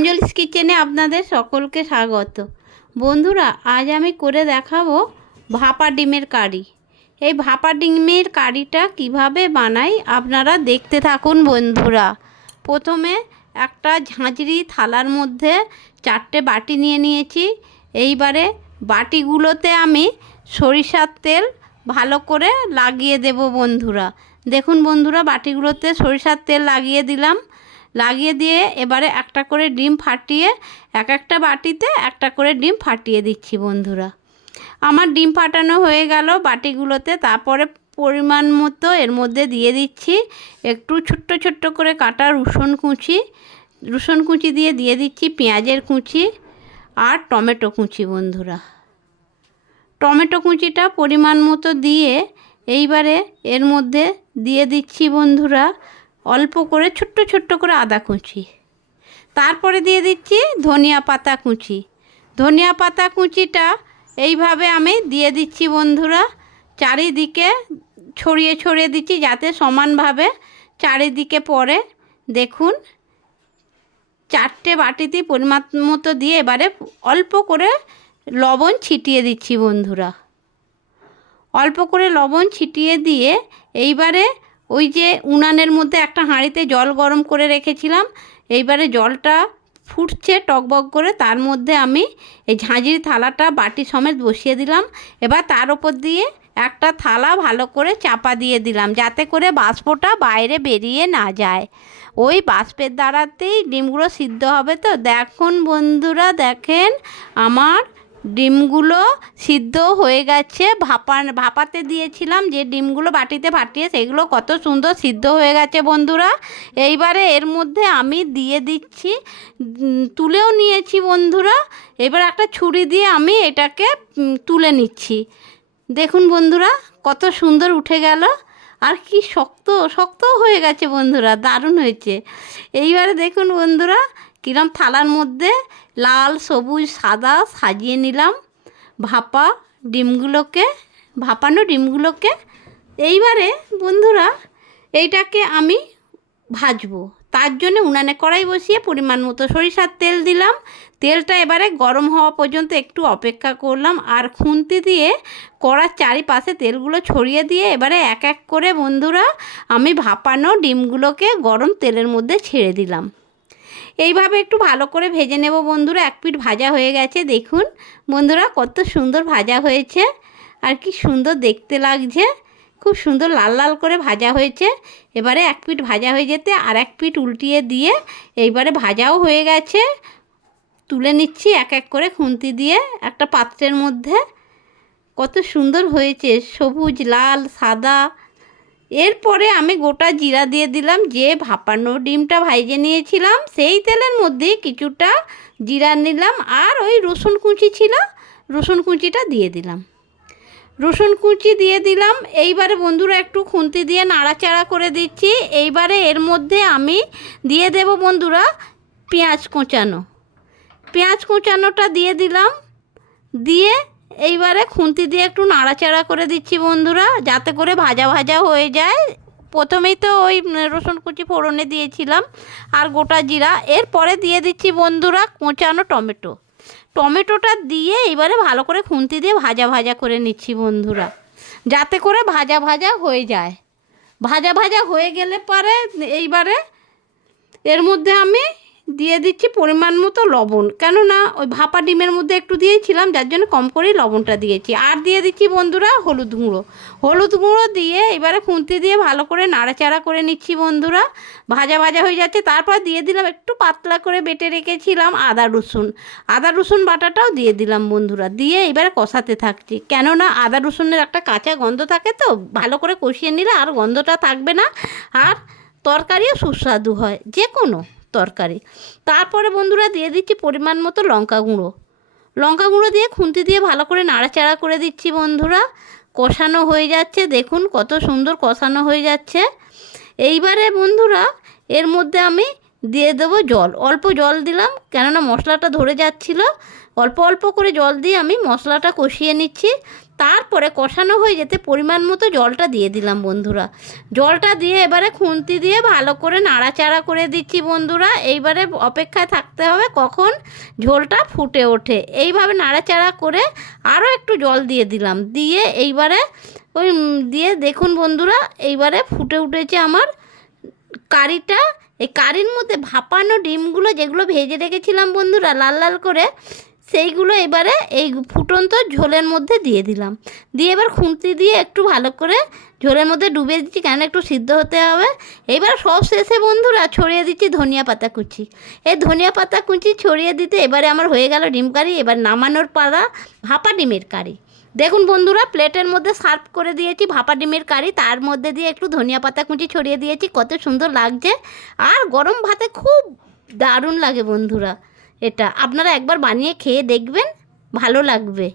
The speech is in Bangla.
অঞ্জলিস কিচেনে আপনাদের সকলকে স্বাগত। বন্ধুরা, আজ আমি করে দেখাবো ভাপা ডিমের কারি। এই ভাপা ডিমের কারিটা কিভাবে বানাই আপনারা দেখতে থাকুন বন্ধুরা। প্রথমে একটা ঝাঁঝরি থালার মধ্যে 4টে বাটি নিয়ে নিয়েছি। এইবারে বাটিগুলোতে আমি সরিষার তেল ভালো করে লাগিয়ে দেব বন্ধুরা। দেখুন বন্ধুরা, বাটিগুলোতে সরিষার তেল লাগিয়ে দিলাম। লাগিয়ে দিয়ে এবারে একটা করে ডিম ফাটিয়ে একটা বাটিতে একটা করে ডিম ফাটিয়ে দিচ্ছি বন্ধুরা। আমার ডিম ফাটানো হয়ে গেল বাটিগুলোতে। তারপরে পরিমাণ মতো এর মধ্যে দিয়ে দিচ্ছি একটু ছোট্ট ছোট্ট করে কাটা রসুন কুচি দিয়ে দিচ্ছি পেঁয়াজের কুচি আর টমেটো কুচি বন্ধুরা। টমেটো কুচিটা পরিমাণ মতো দিয়ে এইবারে এর মধ্যে দিয়ে দিচ্ছি বন্ধুরা অল্প করে ছোট্ট ছোট্ট করে আদা কুচি। তারপরে দিয়ে দিচ্ছি ধনিয়া পাতা কুচিটা এইভাবে আমি দিয়ে দিচ্ছি বন্ধুরা। চারিদিকে ছড়িয়ে দিচ্ছি যাতে সমানভাবে চারিদিকে পড়ে। দেখুন 4টে বাটিতে পরিমাণ মতো দিয়ে এবারে অল্প করে লবণ ছিটিয়ে দিচ্ছি বন্ধুরা। অল্প করে লবণ ছিটিয়ে দিয়ে এইবারে ওই যে উনানের মধ্যে একটা হাঁড়িতে জল গরম করে রেখেছিলাম, এইবারে জলটা ফুটছে টকবক করে। তার মধ্যে আমি এই ঝাঁঝরি থালাটা বাটি সমেত বসিয়ে দিলাম। এবার তার ওপর দিয়ে একটা থালা ভালো করে চাপা দিয়ে দিলাম যাতে করে বাষ্পটা বাইরে বেরিয়ে না যায়। ওই বাষ্পের দ্বারাতেই ডিমগুলো সিদ্ধ হবে। তো দেখুন বন্ধুরা, দেখেন আমার ডিমগুলো সিদ্ধ হয়ে গেছে। ভাপাতে দিয়েছিলাম যে ডিমগুলো বাটিতে ফাটিয়ে, সেগুলো কত সুন্দর সিদ্ধ হয়ে গেছে বন্ধুরা। এইবারে এর মধ্যে আমি দিয়ে দিচ্ছি, তুলেও নিয়েছি বন্ধুরা। এবার একটা ছুরি দিয়ে আমি এটাকে তুলে নিচ্ছি। দেখুন বন্ধুরা কত সুন্দর উঠে গেল, আর কি শক্ত হয়ে গেছে বন্ধুরা, দারুণ হয়েছে। এইবারে দেখুন বন্ধুরা কিরম থালার মধ্যে লাল সবুজ সাদা সাজিয়ে নিলাম ভাপানো ডিমগুলোকে। এইবারে বন্ধুরা এইটাকে আমি ভাজবো। তার জন্য উনানে কড়াই বসিয়ে পরিমাণ মতো সরিষার তেল দিলাম। তেলটা এবারে গরম হওয়া পর্যন্ত একটু অপেক্ষা করলাম, আর খুন্তি দিয়ে কড়ার চারিপাশে তেলগুলো ছড়িয়ে দিয়ে এবারে এক এক করে বন্ধুরা আমি ভাপানো ডিমগুলোকে গরম তেলের মধ্যে ছেড়ে দিলাম। এইভাবে একটু ভালো করে ভেজে নেব বন্ধুরা। এক পিঠ ভাজা হয়ে গেছে, দেখুন বন্ধুরা কত সুন্দর ভাজা হয়েছে, আর কি সুন্দর দেখতে লাগছে। খুব সুন্দর লাল লাল করে ভাজা হয়েছে। এবারে এক পিঠ ভাজা হয়ে যেতে আর এক পিঠ উল্টিয়ে দিয়ে এইবারে ভাজাও হয়ে গেছে। তুলে নিচ্ছি এক এক করে খুন্তি দিয়ে একটা পাত্রের মধ্যে। কত সুন্দর হয়েছে, সবুজ লাল সাদা। এরপরে আমি গোটা জিরা দিয়ে দিলাম। যে ভাপানো ডিমটা ভাইজে নিয়েছিলাম সেই তেলের মধ্যে কিছুটা জিরা নিলাম, আর ওই রসুন কুচি ছিল, রসুন কুচিটা দিয়ে দিলাম। এইবারে বন্ধুরা একটু খুন্তি দিয়ে নাড়াচাড়া করে দিচ্ছি। এইবারে এর মধ্যে আমি দিয়ে দেব বন্ধুরা পেঁয়াজ কোঁচানোটা দিয়ে দিলাম। দিয়ে এইবারে খুন্তি দিয়ে একটু নাড়াচাড়া করে দিচ্ছি বন্ধুরা যাতে করে ভাজা ভাজা হয়ে যায়। প্রথমেই তো ওই রসুন কুচি ফোড়নে দিয়েছিলাম আর গোটা জিরা। এরপরে দিয়ে দিচ্ছি বন্ধুরা কোঁচানো টমেটোটা দিয়ে এবারে ভালো করে খুন্তি দিয়ে ভাজা ভাজা করে নিচ্ছি বন্ধুরা যাতে করে ভাজা ভাজা হয়ে যায়। ভাজা ভাজা হয়ে গেলে পরে এইবারে এর মধ্যে আমি দিয়ে দিচ্ছি পরিমাণ মতো লবণ, কেননা ওই ভাপা ডিমের মধ্যে একটু দিয়েছিলাম যার জন্য কম করেই লবণটা দিয়েছি। আর দিয়ে দিচ্ছি বন্ধুরা হলুদ গুঁড়ো দিয়ে এবারে খুন্তি দিয়ে ভালো করে নাড়াচাড়া করে নিচ্ছি বন্ধুরা। ভাজা ভাজা হয়ে যাচ্ছে। তারপর দিয়ে দিলাম একটু পাতলা করে বেটে রেখেছিলাম আদা রসুন বাটাটাও দিয়ে দিলাম বন্ধুরা। দিয়ে এবারে কষাতে থাকছি, কেননা আদা রসুনের একটা কাঁচা গন্ধ থাকে, তো ভালো করে কষিয়ে নিলে আর গন্ধটা থাকবে না, আর তরকারিও সুস্বাদু হয় যে কোনো তরকারি। তারপরে বন্ধুরা দিয়ে দিচ্ছি পরিমাণ মতো লঙ্কা গুঁড়ো দিয়ে খুন্তি দিয়ে ভালো করে নাড়াচাড়া করে দিচ্ছি বন্ধুরা। কষানো হয়ে যাচ্ছে, দেখুন কত সুন্দর কষানো হয়ে যাচ্ছে। এইবারে বন্ধুরা এর মধ্যে আমি দিয়ে দেবো জল, অল্প জল দিলাম, কেননা মশলাটা ধরে যাচ্ছিলো। অল্প অল্প করে জল দিয়ে আমি মশলাটা কষিয়ে নিচ্ছি। তারপরে কষানো হয়ে যেতে পরিমাণ মতো জলটা দিয়ে দিলাম বন্ধুরা। জলটা দিয়ে এবারে খুন্তি দিয়ে ভালো করে নাড়াচাড়া করে দিচ্ছি বন্ধুরা। এইবারে অপেক্ষায় থাকতে হবে কখন ঝোলটা ফুটে ওঠে। এইভাবে নাড়াচাড়া করে আরও একটু জল দিয়ে দিলাম, দিয়ে এইবারে দিয়ে দেখুন বন্ধুরা, এইবারে ফুটে উঠেছে আমার কারিটা। এই কারির মধ্যে ভাপানো ডিমগুলো যেগুলো ভেজে রেখেছিলাম বন্ধুরা লাল লাল করে, সেইগুলো এবারে এই ফুটন্ত ঝোলের মধ্যে দিয়ে দিলাম। দিয়ে এবার খুন্তি দিয়ে একটু ভালো করে ঝোলের মধ্যে ডুবিয়ে দিচ্ছি, কেন একটু সিদ্ধ হতে হবে। এবার সব শেষে বন্ধুরা ছড়িয়ে দিচ্ছি ধনিয়া পাতা কুচি। এই ধনিয়া পাতা কুচি ছড়িয়ে দিতে এবারে আমার হয়ে গেল ডিম কারি। এবার নামানোর পালা ভাপা ডিমের কারি। দেখুন বন্ধুরা, প্লেটের মধ্যে সার্ভ করে দিয়েছি ভাপা ডিমের কারি, তার মধ্যে দিয়ে একটু ধনিয়া পাতা কুচি ছড়িয়ে দিয়েছি, কত সুন্দর লাগছে। আর গরম ভাতে খুব দারুণ লাগে বন্ধুরা। এটা আপনারা একবার বানিয়ে খেয়ে দেখবেন, ভালো লাগবে।